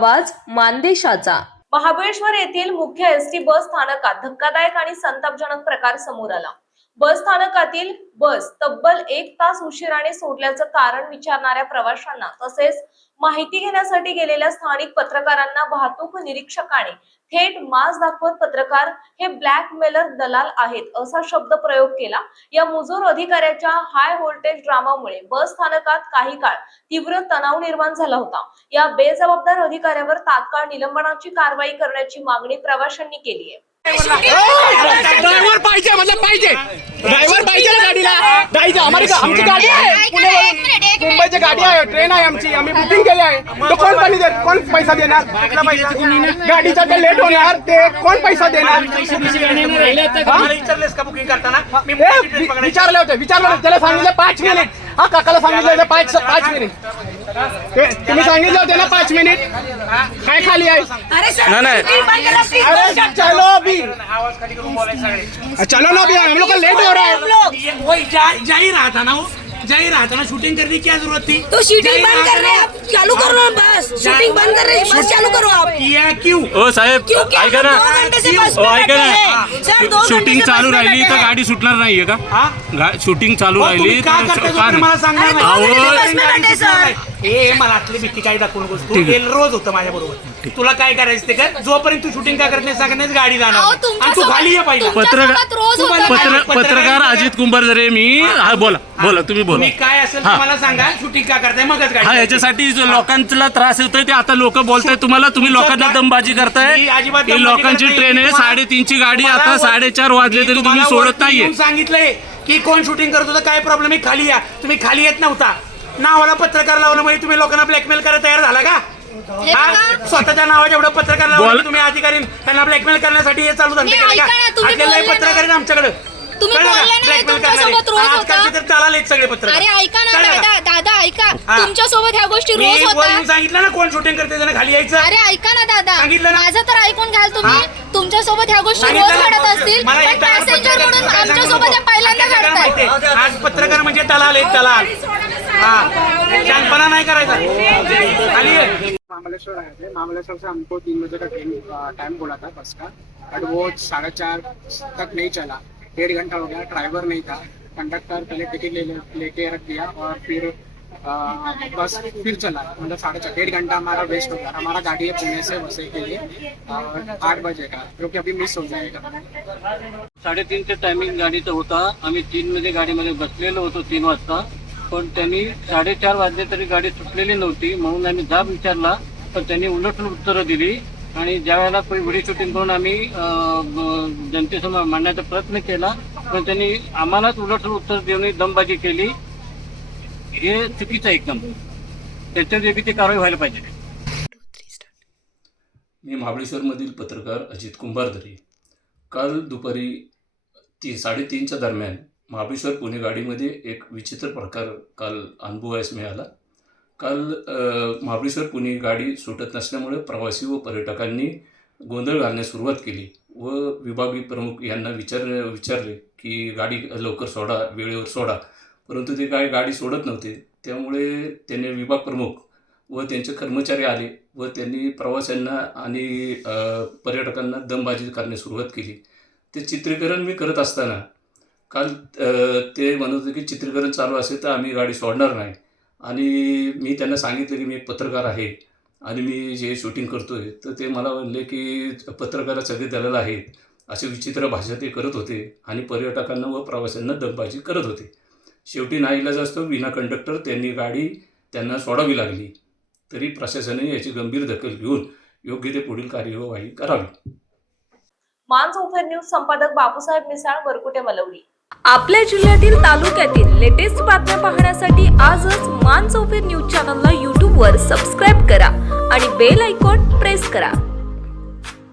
आवाज मानदेशाचा। महाबळेश्वर येथील मुख्य एसटी बस स्थानकात धक्कादायक आणि संतापजनक प्रकार समोर आला। बस स्थानकातील बस तब्बल 1 तास उशिराने सोडल्याचं कारण विचारणाऱ्या प्रवाशांना तसेच माहिती घेण्यासाठी गेलेल्या स्थानिक पत्रकारांना वाहतूक निरीक्षकाने थेट मास दाखवत पत्रकार हे ब्लॅकमेलर दलाल आहेत असा शब्द प्रयोग केला। या मुजोर अधिकाऱ्याच्या हाय व्होल्टेज ड्रामामुळे बस स्थानकात काही काळ तीव्र तणाव निर्माण झाला होता। या बेजबाबदार अधिकाऱ्यावर तात्काळ निलंबनाची कारवाई करण्याची मागणी प्रवाशांनी केली आहे। ड्रायव्हर पाहिजे मतलब पाहिजे ड्रायव्हर पाहिजे गाडीला जायचं आमची गाडी आहे पुण्यावरून मुंबईची गाडी आहे ट्रेन आहे आमची आम्ही बुकिंग केली आहे तो कोण पैसा देणार कुठला पैसा गाडीचा ते लेट होणार ते कोण पैसा देणार विचारलेस का बुकिंग करताना मी विचारले होते त्याला सांगितलं 5 मिनिट हा काकाला सांगितलं होतं 5 मिनिट तुम्ही सांगितलं होते ना 5 मिनिट काय खाली आहे अरे चलो अभी आवाज खाली करून बोलायचं सगळे चलो ना अभी हम लोग का लेट हो रहा है वही जा ही रहा था ना वो जा ही रहा था ना शूटिंग करने की क्या जरूरत थी तो शूटिंग बंद कर रहे आप चालू करो बस शूटिंग बंद कर रहे बस चालू करो आप किया क्यों ओ साहेब ऐका ना ऐका ना शूटिंग चालू राहिली तर गाडी सुटणार नाहीये का शूटिंग चालू राहिली का करते मला सांगणार नाही हे मला आतली भीती काही दाखवू नकोस तू रोज होतं माझ्या बरोबर तुला काय करायचं ते कर जोपर्यंत तू शूटिंग काय करत नाही सांगण्याच गाडी जाणार आणि तू खाली ये पाहिजे पत्रकार अजित कुंभारदरे मी बोला तुम्ही बोला तुम्ही काय असेल तुम्हाला सांगा शूटिंग का करताय मगच गाडी याच्यासाठी लोकांना त्रास होतोय ते आता लोक बोलताय तुम्हाला तुम्ही लोकांना दमबाजी करताय ही लोकांची ट्रेन आहे 3:30ची गाडी आता 4:30 वाजले तरी तुम्ही सोडत नाहीये सांगितलंय की कोण शूटिंग करत होतं काय प्रॉब्लेम आहे खाली या तुम्ही खाली येत नव्हता नावाला पत्रकार लावलं म्हणजे तुम्ही लोकांना ब्लॅकमेल करायला तयार झाला का स्वतःच्या नावाच्या एवढं पत्रकार लावलं तुम्ही अधिकारी त्यांना ब्लॅकमेल करण्यासाठी हे चालू धंदे केले का आपल्याला पत्रकार आहे आमच्याकडे सगळे पत्रकार अरे ऐका ना दादा ऐका तुमच्या सोबत ह्या गोष्टी रोज होतात सांगितलं ना कोण शूटिंग करते त्यांना खाली यायचं अरे ऐका ना दादा सांगितलं ना माझं तर ऐकून घ्याल तुम्ही तुमच्या सोबत ह्या गोष्टी रोज घडत असतील पण पॅसेंजर म्हणून आमच्या सोबत या पहिल्यांदा घडतात आज पत्रकार म्हणजे दलाल एक दलाल शानपणा नहीं करायचा खाली महाबलेश्वर आए थे। महाबलेश्वर से हमको 3 बजे का ट्रेन टाइम बोला था बस का बट वो 4:30 तक नहीं चला 1.5 घंटा हो गया ड्राइवर नहीं था कंडक्टर पहले टिकट लेके रख दिया और फिर बस फिर चला मतलब 1.5 घंटा हमारा वेस्ट हो गया। हमारा गाड़ी है पुणे से वसई के लिए 8 बजे का जो कि अभी मिस हो जाएगा। 3:30चे टायमिंग गाडीचं होता आम्ही 3 मध्ये गाडीमध्ये बसलेलो होतो 3 वाजता पण त्यांनी 4:30 वाजले तरी गाडी सुटलेली नव्हती म्हणून आम्ही जाब विचारला पण त्यांनी उलट उत्तरं दिली आणि ज्या वेळेला व्हिडिओ शूटिंग करून आम्ही जनतेसमोर मांडण्याचा प्रयत्न केला पण त्यांनी आम्हालाच उलट उत्तर देऊन दमबाजी केली हे चुकीचं आहे एकदम त्याच्यावर योग्य ती कारवाई व्हायला पाहिजे। मी महाबळेश्वरमधील पत्रकार अजित कुंभारदरे काल दुपारी 3:30च्या दरम्यान महाबळेश्वर पुणे गाडीमध्ये एक विचित्र प्रकार काल अनुभवायस मिळाला। काल महाबळेश्वर पुणे गाडी सुटत नसल्यामुळे प्रवासी व पर्यटकांनी गोंधळ घालण्यास सुरुवात केली व विभागीय प्रमुख यांना विचारले की गाडी लवकर सोडा वेळेवर सोडा परंतु ते काय गाडी सोडत नव्हते। त्यामुळे त्यांनी विभाग प्रमुख व त्यांचे कर्मचारी आले व त्यांनी प्रवाशांना आणि पर्यटकांना दमबाजी करण्यास सुरुवात केली। ते चित्रीकरण मी करत असताना काल ते म्हणत होते की चित्रीकरण चालू असेल तर आम्ही गाडी सोडणार नाही आणि मी त्यांना सांगितलं की मी एक पत्रकार आहे आणि मी जे शूटिंग करतो आहे तर ते मला म्हणले की पत्रकार सगळे दलाल आहेत असे विचित्र भाषा ते करत होते आणि पर्यटकांना व प्रवाशांना दमबाजी करत होते। शेवटी नाईलाज असतो विना कंडक्टर त्यांनी गाडी त्यांना सोडावी लागली तरी प्रशासनाने याची गंभीर दखल घेऊन योग्य ते पुढील कार्यवाही करावी। मानसोफर न्यूज संपादक बापूसाहेब मिसाळ वरकुटे मलवडी। आपल्या जिल्ह्यातील तालुक्यातील लेटेस्ट बातम्या पाहण्यासाठी आजच मानसोफर न्यूज चॅनलला YouTube वर सबस्क्राईब करा आणि बेल आयकॉन प्रेस करा।